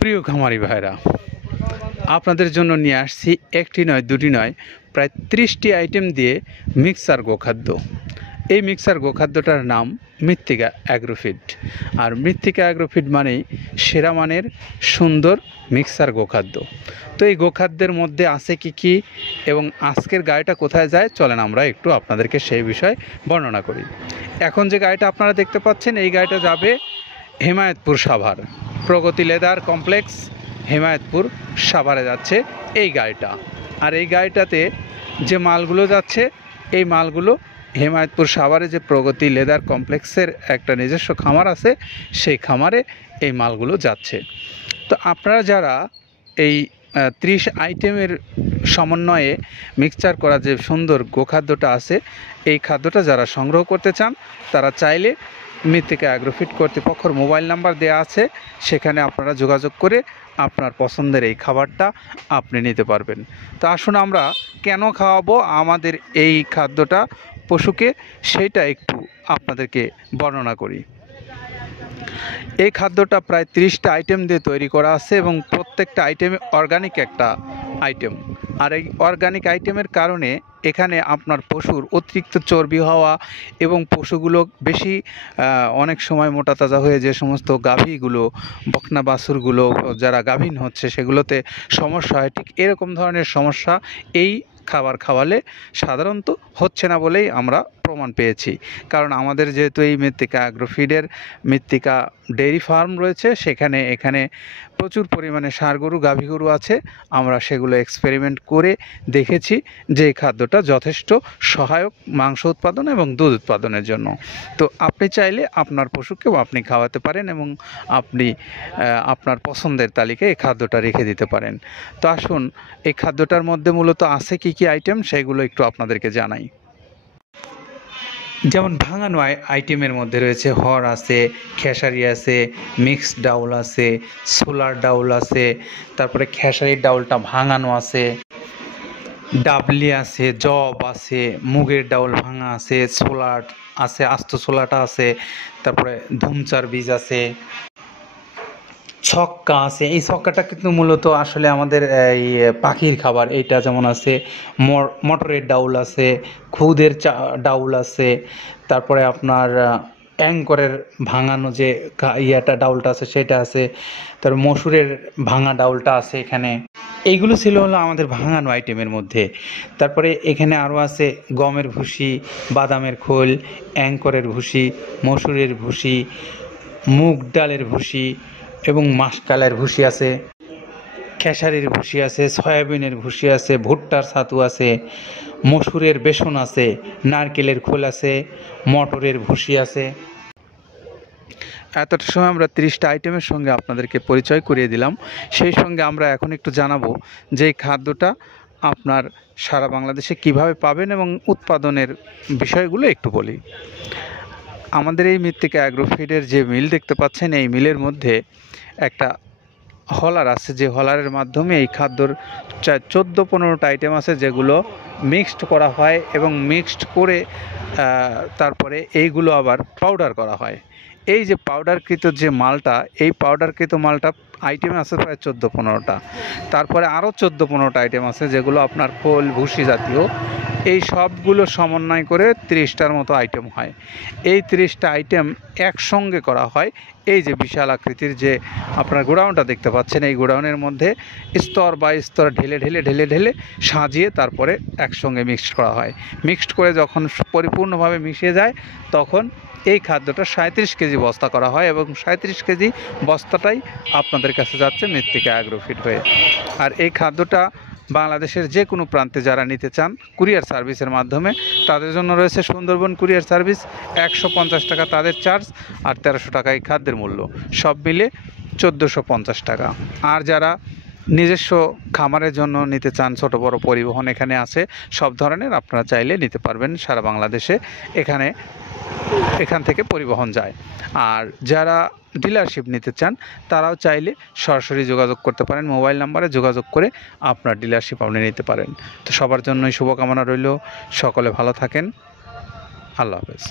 প্রিয় খামারি ভাইরা, আপনাদের জন্য নিয়ে আসছি একটি নয় দুটি নয় প্রায় 30টি আইটেম দিয়ে মিক্সার গোখাদ্য। এই মিক্সার গোখাদ্যটার নাম মৃত্তিকা অ্যাগ্রোফিড। আর মৃত্তিকা অ্যাগ্রোফিড মানেই সেরা মানের সুন্দর মিক্সার গোখাদ্য। তো এই গোখাদ্যের মধ্যে আছে কি এবং আজকের গাড়িটা কোথায় যায়, চলেন আমরা একটু আপনাদেরকে সেই বিষয়ে বর্ণনা করি। এখন যে গাড়িটা আপনারা দেখতে পাচ্ছেন, এই গাড়িটা যাবে হেমায়েতপুর সাভার, প্রগতি লেদার কমপ্লেক্স হেমায়েতপুর সাভারে যাচ্ছে এই গাড়িটা। আর এই গাড়িটাতে যে মালগুলো যাচ্ছে, এই মালগুলো হেমায়েতপুর সাভারে যে প্রগতি লেদার কমপ্লেক্সের একটা নিজস্ব খামার আছে, সেই খামারে এই মালগুলো যাচ্ছে। তো আপনারা যারা এই 30 আইটেমের সমন্বয়ে মিক্সচার করা যে সুন্দর গোখাদ্যটা আছে, এই খাদ্যটা যারা সংগ্রহ করতে চান, তারা চাইলে মৃত্তিকা অ্যাগ্রোফিড কর্তৃপক্ষের মোবাইল নাম্বার দেওয়া আছে, সেখানে আপনারা যোগাযোগ করে আপনার পছন্দের এই খাবারটা আপনি নিতে পারবেন। তো আসুন আমরা কেন খাওয়াবো আমাদের এই খাদ্যটা পশুকে, সেইটা একটু আপনাদেরকে বর্ণনা করি। এই খাদ্যটা প্রায় 30টা আইটেম দিয়ে তৈরি করা আছে এবং প্রত্যেকটা আইটেমে অর্গানিক একটা আইটেম। আর এই অর্গানিক আইটেমের কারণে এখানে আপনার পশুর অতিরিক্ত চর্বি হওয়া এবং পশুগুলো বেশি অনেক সময় মোটা তাজা হয়ে যে সমস্ত গাভীগুলো, বকনা বাছুরগুলো যারা গাভীন হচ্ছে, সেগুলোতে সমস্যা হয়, ঠিক এরকম ধরনের সমস্যা এই খাবার খাওয়ালে সাধারণত হচ্ছে না বলেই আমরা প্রমাণ পেয়েছি। কারণ আমাদের যেহেতু এই মৃত্তিকা অ্যাগ্রোফিডের মৃত্তিকা ডেইরি ফার্ম রয়েছে, এখানে প্রচুর পরিমাণে ষাঁড় গরু, গাভী গরু আছে। আমরা সেগুলো এক্সপেরিমেন্ট করে দেখেছি যে এই খাদ্যটা যথেষ্ট সহায়ক মাংস উৎপাদন এবং দুধ উৎপাদনের জন্য। তো আপনি চাইলে আপনার পশুকেও আপনি খাওয়াতে পারেন এবং আপনি আপনার পছন্দের তালিকায় এই খাদ্যটা রেখে দিতে পারেন। তো আসুন এই খাদ্যটার মধ্যে মূলত আছে কি আইটেম, সেগুলো একটু আপনাদেরকে জানাই। যেমন ভাঙানো আইটেমের মধ্যে রয়েছে হড় আছে, খেসারি আছে, মিক্সড ডাউল আছে, সোলার ডাউল আছে, তারপরে খেসারির ডাউলটা ভাঙানো আছে, ডাবলি আছে, জব আছে, মুগের ডাউল ভাঙা আছে, সোলার আছে, আস্ত সোলাটা আছে, তারপরে ধুমচার বীজ আছে, ছক্কা আছে। এই ছক্কাটা কিন্তু মূলত আসলে আমাদের এই পাখির খাবার। এইটা যেমন আছে, মটরের ডাউল আছে, খুদের ডাউল আছে, তারপরে আপনার অ্যাঙ্করের ভাঙানো যে ডাউলটা আছে সেটা আছে, তারপর মসুরের ভাঙা ডাউলটা আছে এখানে। এইগুলো ছিল হলো আমাদের ভাঙানো আইটেমের মধ্যে। তারপরে এখানে আরও আছে গমের ভুসি, বাদামের খোল, অ্যাঙ্করের ভুসি, মসুরের ভুসি, মুগ ডালের ভুসি এবং মাসকালের ভুসি আছে, খেসারির ভুসি আছে, সয়াবিনের ভুসি আছে, ভুট্টার ছাতু আছে, মসুরের বেসন আছে, নারকেলের খোল আছে, মটরের ভুসি আছে। এতটা সময় আমরা 30টা আইটেমের সঙ্গে আপনাদেরকে পরিচয় করিয়ে দিলাম। সেই সঙ্গে আমরা এখন একটু জানাবো যে এই খাদ্যটা আপনার সারা বাংলাদেশে কিভাবে পাবেন এবং উৎপাদনের বিষয়গুলো একটু বলি। আমাদের এই মৃত্তিকা অ্যাগ্রোফিডের যে মিল দেখতে পাচ্ছেন, এই মিলের মধ্যে একটা হলার আছে, যে হলারের মাধ্যমে এই খাদ্যর 14-15টা আইটেম আছে, যেগুলো মিক্সড করা হয় এবং মিক্সড করে তারপরে এইগুলো আবার পাউডার করা হয়। এই যে পাউডারকৃত যে মালটা, এই পাউডারকৃত মালটা আইটেম আছে প্রায় 14-15টা। তারপরে আরও 14-15টা আইটেম আছে, যেগুলো আপনার খোল ভুসি জাতীয়। এই সবগুলো সমন্বয় করে 30টার মতো আইটেম হয়। এই 30টা আইটেম একসঙ্গে করা হয়। এই যে বিশাল আকৃতির যে আপনার গোডাউনটা দেখতে পাচ্ছেন, এই গোডাউনের মধ্যে স্তর বাই স্তর ঢেলে সাজিয়ে তারপরে একসঙ্গে মিক্সড করা হয়। মিক্সড করে যখন পরিপূর্ণভাবে মিশে যায়, তখন এই খাদ্যটা 37 কেজি বস্তা করা হয় এবং 37 কেজি বস্তাটাই আপনাদের কাছে যাচ্ছে মৃত্তিকা অ্যাগ্রোফিড হয়ে। আর এই খাদ্যটা বাংলাদেশের যে কোনো প্রান্তে যারা নিতে চান কুরিয়ার সার্ভিসের মাধ্যমে, তাদের জন্য রয়েছে সুন্দরবন কুরিয়ার সার্ভিস। 150 টাকা তাদের চার্জ, আর 1300 টাকা এই খাদ্যের মূল্য, সব মিলে 1450 টাকা। আর যারা নিজস্ব খামারের জন্য নিতে চান, ছোট বড় পরিবহন এখানে আছে সব ধরনের, আপনারা চাইলে নিতে পারবেন সারা বাংলাদেশে। এখান থেকে পরিবহন যায়। আর যারা ডিলারশিপ নিতে চান, তারাও চাইলে সরাসরি যোগাযোগ করতে পারেন, মোবাইল নাম্বারে যোগাযোগ করে আপনার ডিলারশিপ আপনি নিতে পারেন। তো সবার জন্যই শুভকামনা রইল, সকলে ভালো থাকেন, আল্লাহ হাফেজ।